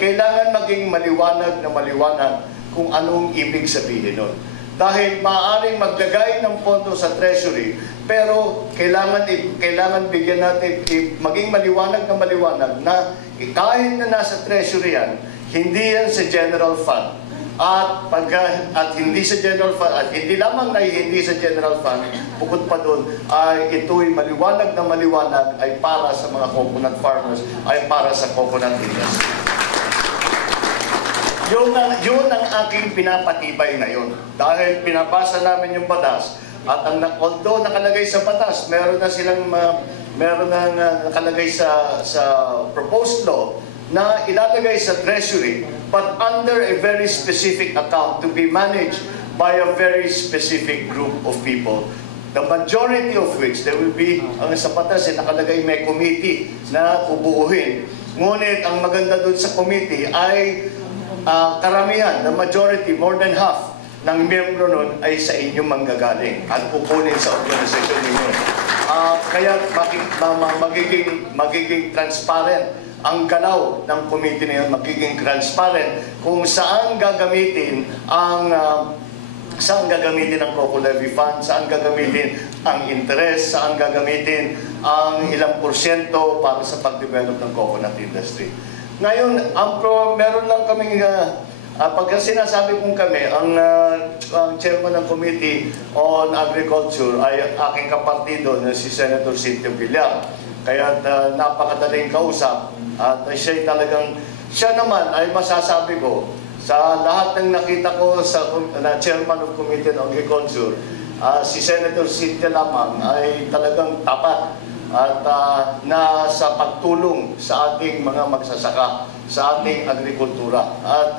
Kailangan maging maliwanag kung anong ibig sabihin nun. Dahil maaaring maglagay ng pondo sa treasury, pero kailangan bigyan natin, maging maliwanag na kahit na nasa treasury yan, hindi yan sa general fund. At hindi sa general fund, at hindi lamang na hindi sa general fund, bukod pa doon, ay ito'y maliwanag ay para sa mga coconut farmers, ay para sa coconut industry. Yun ang aking pinapatibay ngayon. Dahil pinapasa namin yung batas, at although nakalagay sa batas, meron na nakalagay sa proposed law, na ilalagay sa treasury, but under a very specific account to be managed by a very specific group of people. The majority of which, there will be, ang sa batas, nakalagay may committee na ubuuhin. Ngunit ang maganda doon sa committee ay karamihan, the majority, more than half, ng miyembro nun ay sa inyong manggagaling at kukunin sa organisasyon ninyo. Kaya magiging transparent ang galaw ng committee na yun, magiging transparent kung saan gagamitin ang Coco Levy Fund, saan gagamitin ang interest, saan gagamitin ang ilang porsyento para sa pag-develop ng coconut industry. Ngayon, meron lang kaming, pagka sinasabi kong kami, ang chairman ng Committee on Agriculture ay aking kapartido na si Senator Cynthia Villar. Kaya napakadaling kausap at siya naman ay masasabi ko sa lahat ng nakita ko na chairman of Committee on Agriculture, si Senator Cynthia lamang ay talagang tapat at na sa pagtulong sa ating mga magsasaka, sa ating agrikultura. At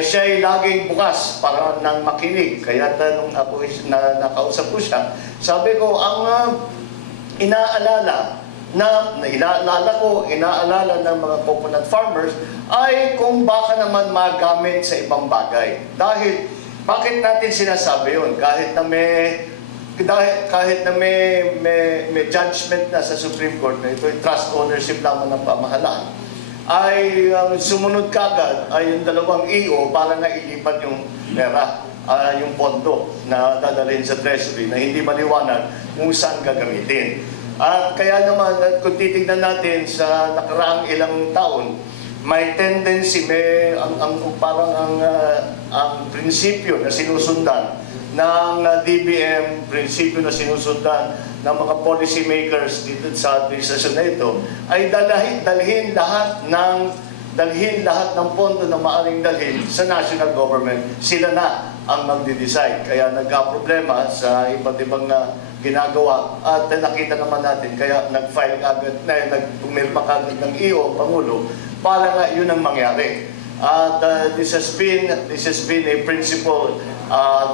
siya ay laging bukas para nang makinig. Kaya nung ako nakausap ko siya, sabi ko, ang inaalala ng mga coconut farmers ay kung baka naman magamit sa ibang bagay. Dahil, bakit natin sinasabi yun? Kahit na may judgment na sa Supreme Court na ito ay trust ownership lamang ng pamahalaan, ay sumunod kagad ay yung dalawang EO para na ilipat yung pera, yung pondo na dadalhin sa treasury na hindi maliwanag kung saan gagamitin. At kaya naman, kung titignan natin sa nakaraang ilang taon, may tendency, ang prinsipyo na sinusundan ng DBM, prinsipyo na sinusundan ng mga policy makers dito sa administrasyon na ito, ay dalhin lahat ng pondo na maaaring dalhin sa national government. Sila na ang magde-decide. Kaya nagka-problema sa iba't ibang ginagawa at nakita naman natin, kaya nag-file agad, nagpumirma agad ng EO, Pangulo, para nga yun ang mangyari. At this has been a principle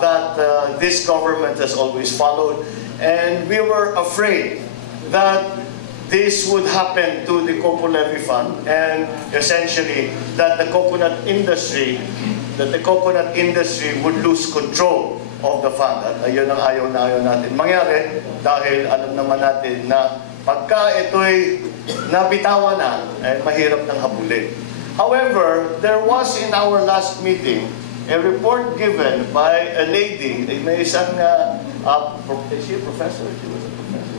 that this government has always followed, and we were afraid that this would happen to the Coco Levy Fund, and essentially that the coconut industry would lose control of the fund. At ayun ang ayaw natin mangyari, dahil alam naman natin na pagka ito'y nabitawan na, mahirap ng habulin. However, there was in our last meeting a report given by a lady, may isang is she a professor? She was a professor.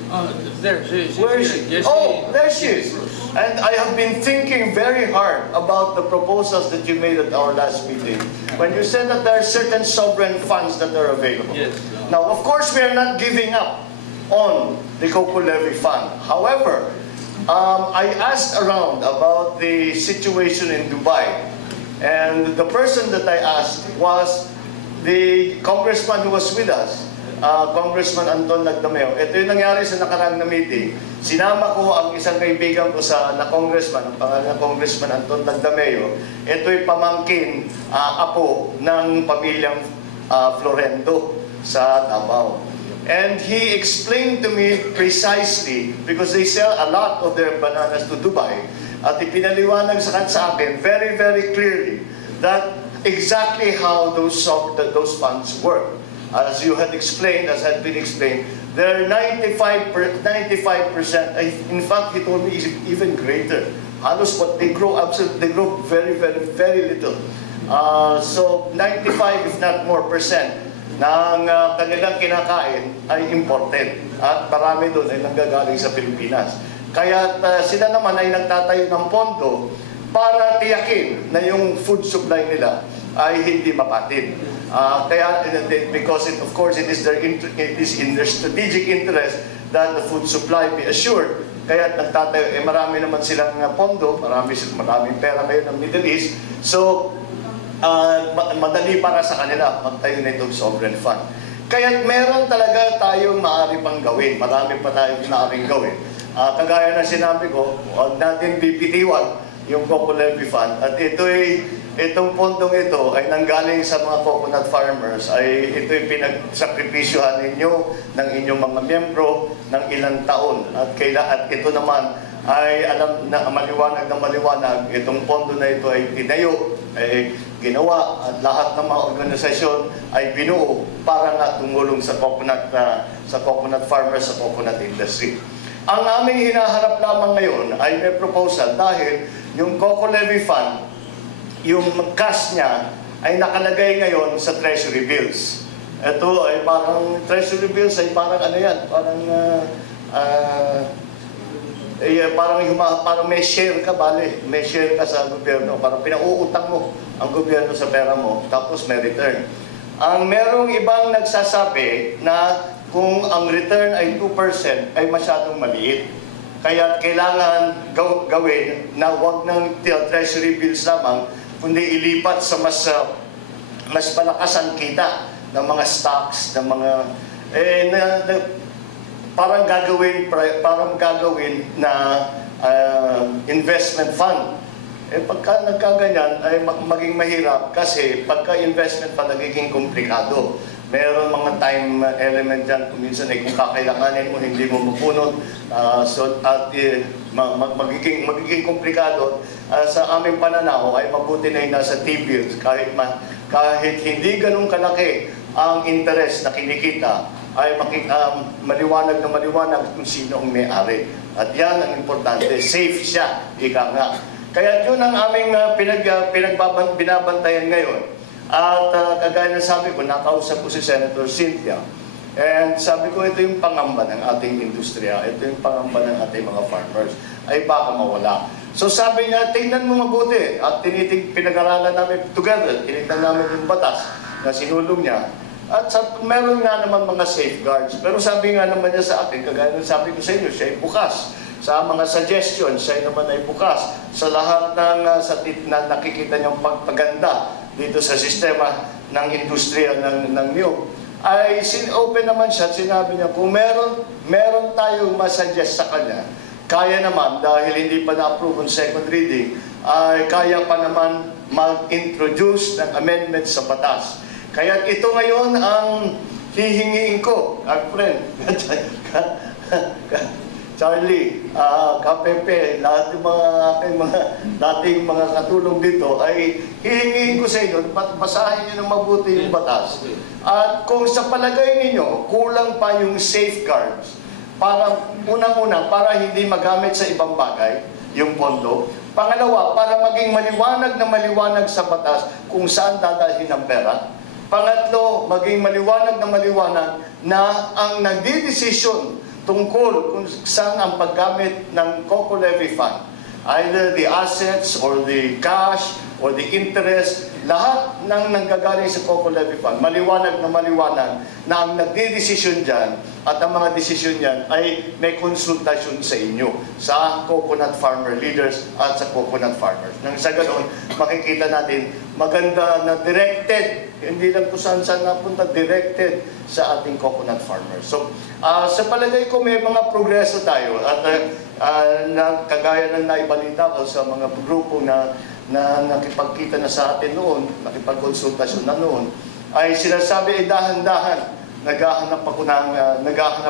There she is. Where is she? Yes, oh, there she is. And I have been thinking very hard about the proposals that you made at our last meeting, when you said that there are certain sovereign funds that are available. Yes. Now, of course, we are not giving up on the Coco Levy Fund. However, I asked around about the situation in Dubai, and the person that I asked was the congressman who was with us, Congressman Anton Lagdameo. Ito yung nangyari sa nakarang na meeting. Sinama ko ang isang kaibigan ko na congressman, ang pangalan ng Congressman Anton Lagdameo. Ito'y pamangkin, apo ng pamilyang Florendo sa Davao. And he explained to me precisely, because they sell a lot of their bananas to Dubai, at ipinaliwanag sa akin very, very clearly that exactly how those funds work. As you had explained, as had been explained, there are 95%, in fact, he told me even greater, halos what they grow, absolutely, they grow very, very, very little. So 95 if not more percent ng kanilang kinakain ay imported at marami doon ay nanggagaling sa Pilipinas. Kaya sila naman ay nagtatayo ng pondo para tiyakin na yung food supply nila ay hindi mapatid. Because of course it is in their strategic interest that the food supply be assured. Kaya nagtatayo, marami naman silang pondo, maraming pera ngayon ng Middle East. So, madali para sa kanila magtayo na itong sovereign fund. Kaya meron talaga tayong maaari pang gawin. Marami pa tayong maaaring gawin. Kagaya na sinabi ko, huwag natin bibitiwan yung Coco Levy Fund. At itong pondong ito ay nanggaling sa mga coconut farmers, ay ito'y pinagsakripisyohan ninyo ng inyong mga miyembro ng ilang taon. At ito naman ay alam na maliwanag, itong pondo na ito ay tinayo, ay ginawa, at lahat ng mga organisasyon ay binuo para nga tumulong sa coconut farmers, sa coconut industry. Ang aming hinaharap lamang ngayon ay may proposal dahil yung Coco Levy Fund, yung cash niya ay nakalagay ngayon sa treasury bills. Ito ay parang, treasury bills ay parang ano yan, parang may share ka, may share ka sa gobyerno, parang pinauutang mo ang gobyerno sa pera mo, tapos may return. Ang merong ibang nagsasabi na kung ang return ay 2% ay masyadong maliit. Kaya kailangan gawin na huwag ng treasury bills lamang, kundi ilipat sa mas malakas ang kita ng mga stocks, ng mga parang gagawin na investment fund. Pagka nagkaganyan ay maging mahirap kasi pagka investment fund nagiging komplikado. Meron mga time element dyan, kung minsan ay kung kakailanganin mo, hindi mo mapunod. Magiging komplikado. Sa aming pananaw ay mabuti na yung nasa T-bills. Kahit hindi ganun kalaki ang interest na kinikita, ay maliwanag kung sino ang may-ari. At yan ang importante. Safe siya, ika nga. Kaya yun ang aming binabantayan ngayon. At kagaya na sabi ko, nakausap ko si Senator Cynthia. And sabi ko, ito yung pangamba ng ating industriya, ito yung pangamba ng ating mga farmers, ay baka mawala. So sabi niya, tingnan mo mabuti. At pinag-aralan namin together, tinignan namin yung batas na sinulong niya. At meron nga naman mga safeguards. Pero sabi nga naman niya sa akin, kagaya ng sabi ko sa inyo, siya ay bukas sa mga suggestions, siya naman ay bukas sa lahat ng na nakikita niyang pagpaganda dito sa sistema ng industriya ng niyog. Ay open naman siya at sinabi niya, kung meron tayong masuggest sa kanya, kaya naman, dahil hindi pa na-approve on second reading, ay kaya pa naman mag-introduce ng amendments sa batas. Kaya ito ngayon ang hihingiin ko, friend, Charlie, Kapepe, lahat ng mga dating mga katulong dito ay hihingiin ko sa inyo, basahin nyo ng mabuti yung batas. At kung sa palagay ninyo, kulang pa yung safeguards, para unang-una, para hindi magamit sa ibang bagay, yung pondo. Pangalawa, para maging maliwanag sa batas kung saan dadalhin ang pera. Pangatlo, maging maliwanag na ang nagdidesisyon tungkol kung saan ang paggamit ng Coco Levy Fund, either the assets or the cash or the interest, lahat ng nanggagaling sa Coco Levy Fund, maliwanag na ang nagdidesisyon dyan at ang mga desisyon yan ay may konsultasyon sa inyo, sa coconut farmer leaders at sa coconut farmers. Nang sa ganoon, makikita natin maganda na directed, hindi lang kung saan napunta, directed sa ating coconut farmers. So, sa palagay ko may mga progreso tayo at kagaya ng naibalita ko sa mga grupo na nakipagkita na sa atin noon, nakipagkonsultasyon na noon, ay sinasabi dahan-dahan naghahanap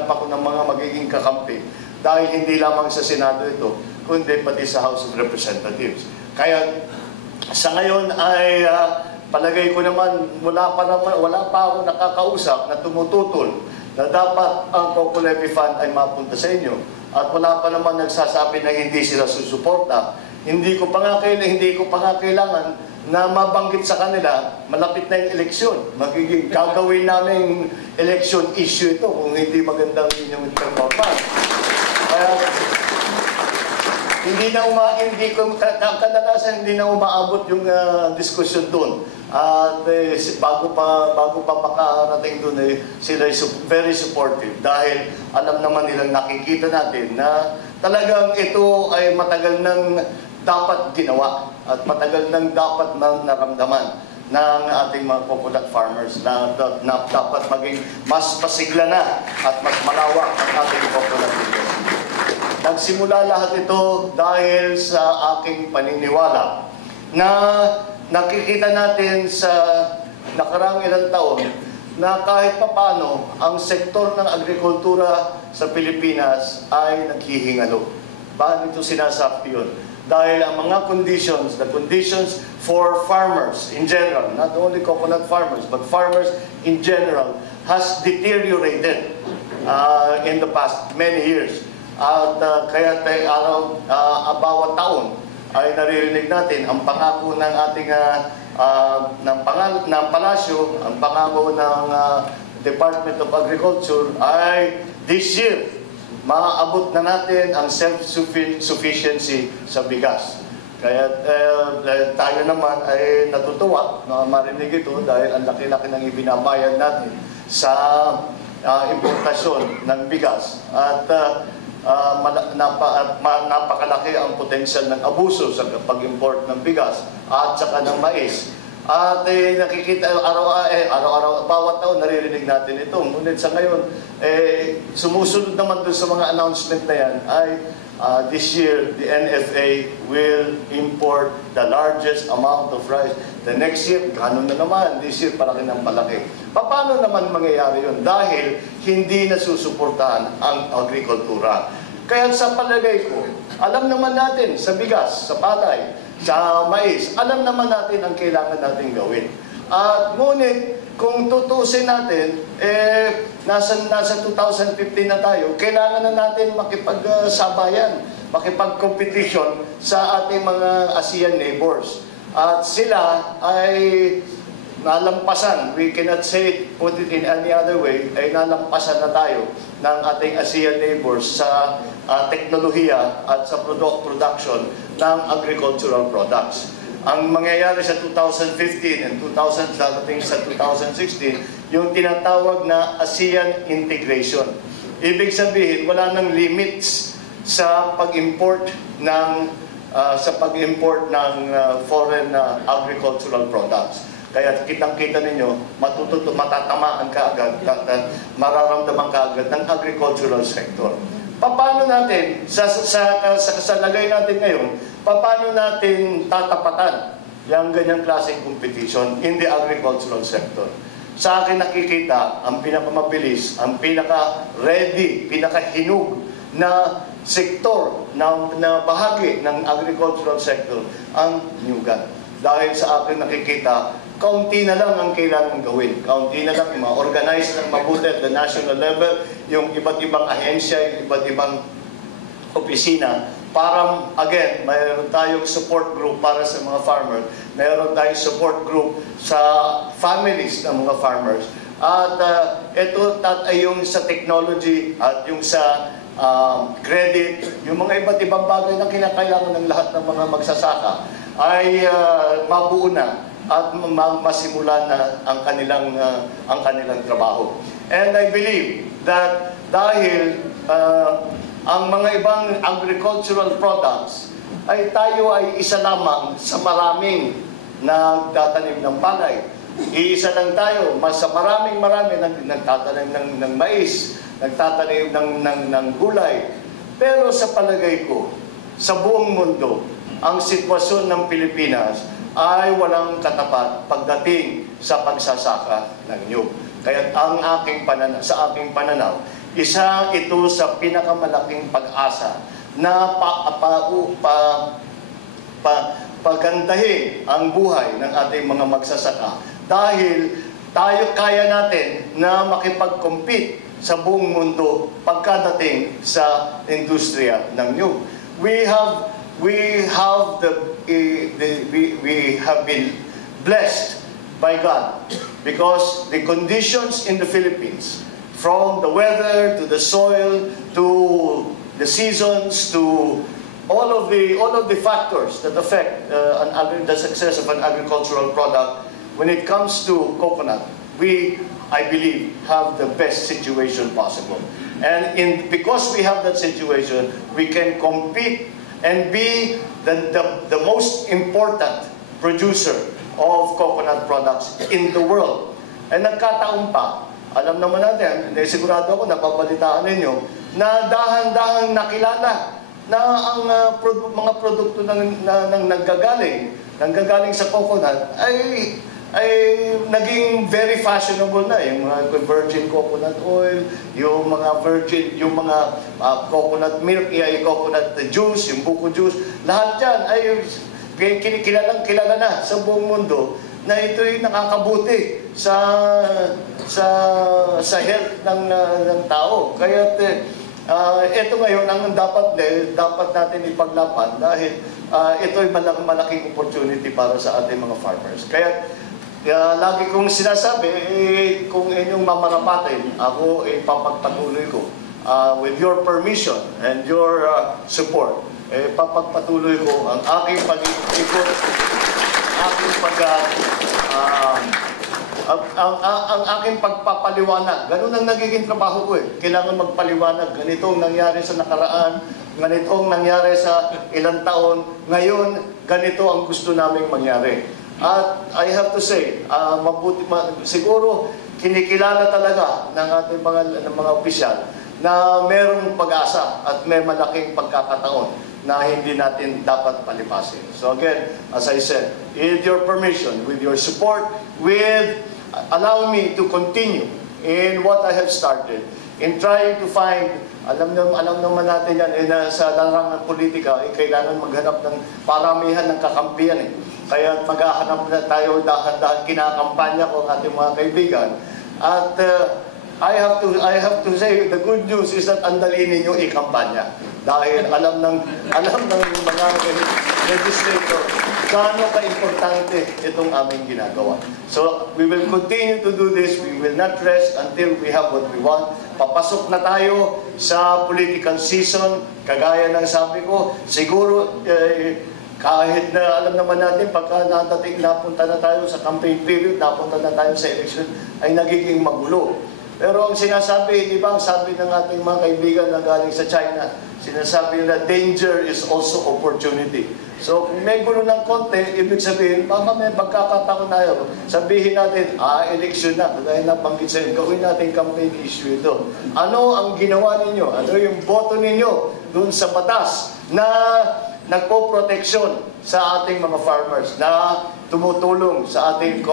ako ng mga magiging kakampi dahil hindi lamang sa Senado ito, kundi pati sa House of Representatives. Kaya sa ngayon ay palagay ko naman wala pa ako nakakausap na tumututol na dapat ang Coco Levy Fund ay mapunta sa inyo at wala pa naman nagsasabi na hindi sila susuporta. hindi ko pa nga kailangan na mabanggit sa kanila, malapit na yung eleksyon. Gagawin namin election issue ito kung hindi magandang inyong performance. Kaya, kadalasan hindi na umaabot yung diskusyon doon. At bago pa makarating doon, sila very supportive dahil alam naman nilang nakikita natin na talagang ito ay matagal nang dapat ginawa at matagal nang dapat naramdaman ng ating mga coconut farmers na dapat maging mas pasigla na at mas malawak ang ating coconut industry. Nagsimula lahat ito dahil sa aking paniniwala na nakikita natin sa nakaraang ilang taon na kahit papano ang sektor ng agrikultura sa Pilipinas ay naghihingalo. Bakit ito sinasabi yun? Dahil ang mga conditions, the conditions for farmers in general, not only coconut farmers, but farmers in general, has deteriorated in the past many years. At kaya bawat taon ay naririnig natin ang pangako ng ating ng palasyo, ang pangako ng Department of Agriculture ay this year maaabot na natin ang self-sufficiency sa bigas. Kaya tayo naman ay natutuwa na marinig ito dahil ang laki-laki ng ibinabayad natin sa importasyon ng bigas. At napakalaki ang potensyal ng abuso sa pag-import ng bigas at saka ng mais. At nakikita araw-araw, bawat taon naririnig natin ito. Ngunit sa ngayon, sumusunod naman doon sa mga announcement na yan ay this year, the NFA will import the largest amount of rice. The next year, ganun na naman. This year, palaki ng palaki. Paano naman mangyayari yun? Dahil hindi nasusuportahan ang agrikultura. Kaya sa palagay ko, alam naman natin sa bigas, sa palay, sa mais, alam naman natin ang kailangan natin gawin. At ngunit, kung tutusin natin, nasa 2015 na tayo, kailangan na natin makipagsabayan, makipag-competition sa ating mga ASEAN neighbors. At sila ay nalampasan, we cannot say, put it in any other way, ay nalampasan na tayo ng ating ASEAN neighbors sa teknolohiya at sa production ng agricultural products. Ang mangyayari sa 2015 and 2016, yung tinatawag na ASEAN integration. Ibig sabihin, wala nang limits sa pag-import ng foreign agricultural products. Kaya kitang-kita ninyo, matatamaan ka agad, mararamdaman ka agad ng agricultural sector. Paano natin, sa lagay natin ngayon, paano natin tatapatan yung ganyang klaseng competition in the agricultural sector? Sa akin nakikita, ang pinakamabilis, ang pinaka-ready, pinaka-hinug na sektor, na bahagi ng agricultural sector, ang nyugan. Dahil sa akin nakikita, kaunti na lang ang kailangan gawin. Kaunti na lang, ma-organize ng mabuti at the national level, yung iba't ibang ahensya, yung iba't ibang opisina, para, again, mayroon tayong support group para sa mga farmers, mayroon tayong support group sa families ng mga farmers. At ito ay yung sa technology at yung sa credit, yung mga iba't ibang bagay na kinakailangan ng lahat ng mga magsasaka ay mabuo na at masimulan na ang kanilang trabaho. And I believe that dahil ang mga ibang agricultural products ay tayo ay isa lamang sa maraming nagtatanim ng palay. Iisa lang tayo, sa marami nagtatanim ng mais, nagtatanim ng gulay. Pero sa palagay ko, sa buong mundo, ang sitwasyon ng Pilipinas ay walang katapat pagdating sa pagsasaka ng niyog. Kaya sa aking pananaw, isa ito sa pinakamalaking pag-asa na pagandahin ang buhay ng ating mga magsasaka. Dahil kaya natin na makipag-compete sa buong mundo pagkadating sa industriya ng niyog. We have we have we have been blessed by God because the conditions in the Philippines, from the weather to the soil to the seasons to all of the factors that affect the success of an agricultural product, when it comes to coconut, we, I believe, have the best situation possible. And because we have that situation, we can compete and be the most important producer of coconut products in the world. And nagkataon pa, alam naman natin, sigurado ako, napabalitaan ninyo, na dahan-dahan nakilala na ang mga produkto ng nanggagaling sa coconut ay naging very fashionable na. Yung mga virgin coconut oil, yung mga coconut milk, coconut juice, yung buko juice, lahat yan ay kilala na sa buong mundo na ito'y nakakabuti sa health ng tao. Kaya ito ngayon ang dapat natin ipaglaban dahil ito'y malaking opportunity para sa ating mga farmers. Kaya lagi kong sinasabi, kung inyong mamarapatin, ako papagpatuloy ko with your permission and your support, papagpatuloy ko ang aking pag-ikot, ang aking pagpapaliwanag. Ganun ang nagiging trabaho ko . Kailangan magpaliwanag. Ganito ang nangyari sa nakaraan, ganito ang nangyari sa ilang taon, ngayon, ganito ang gusto naming mangyari. At I have to say, siguro kinikilala talaga ng ating mga opisyal na merong pag-asa at may malaking pagkakataon na hindi natin dapat palipasin. So again, as I said, with your permission, with your support, allow me to continue in what I have started, in trying to find, alam naman natin yan, sa larangan politika, kailangan maghanap ng paramihan ng kakampiyan . Kaya maghahanap na tayo dahan-dahan, kinakampanya ko ang ating mga kaibigan. At I have to say, the good news is that andali ninyo ikampanya. Dahil alam ng mga legislator gaano ka-importante itong aming ginagawa. So, we will continue to do this. We will not rest until we have what we want. Papasok na tayo sa political season. Kagaya ng sabi ko, siguro kahit na alam naman natin, pagka napunta na tayo sa campaign period, napunta na tayo sa election, ay nagiging magulo. Pero ang sinasabi, di ba, ang sabi ng ating mga kaibigan na galing sa China, sinasabi nila, danger is also opportunity. So, kung may gulo ng konti, ibig sabihin, baka may pagkakataon na yun. Sabihin natin, election na, kagaya nabanggit sa'yo, gawin natin campaign issue ito. Ano ang ginawa ninyo? Ano yung boto ninyo dun sa batas na nagpo-proteksyon sa ating mga farmers, na tumutulong sa ating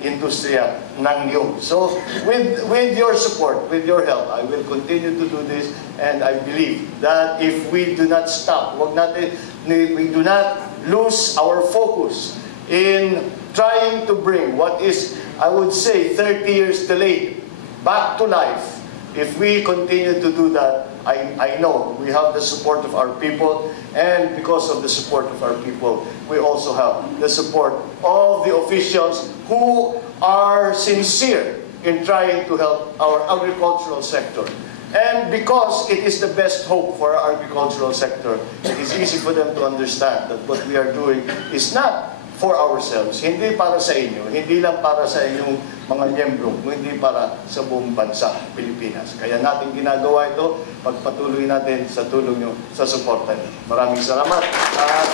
industriya ng niyog. So, with your support, with your help, I will continue to do this, and I believe that if we do not stop, we do not lose our focus in trying to bring what is, I would say, 30 years delayed back to life. If we continue to do that, I know we have the support of our people, and because of the support of our people, we also have the support of the officials who are sincere in trying to help our agricultural sector. And because it is the best hope for our agricultural sector, it is easy for them to understand that what we are doing is not for ourselves, hindi para sa inyo, hindi lang para sa inyong mga miyembro, hindi para sa buong bansa, Pilipinas. Kaya natin ginagawa ito, pagpatuloy natin sa tulong nyo, sa suporta nyo. Maraming salamat. At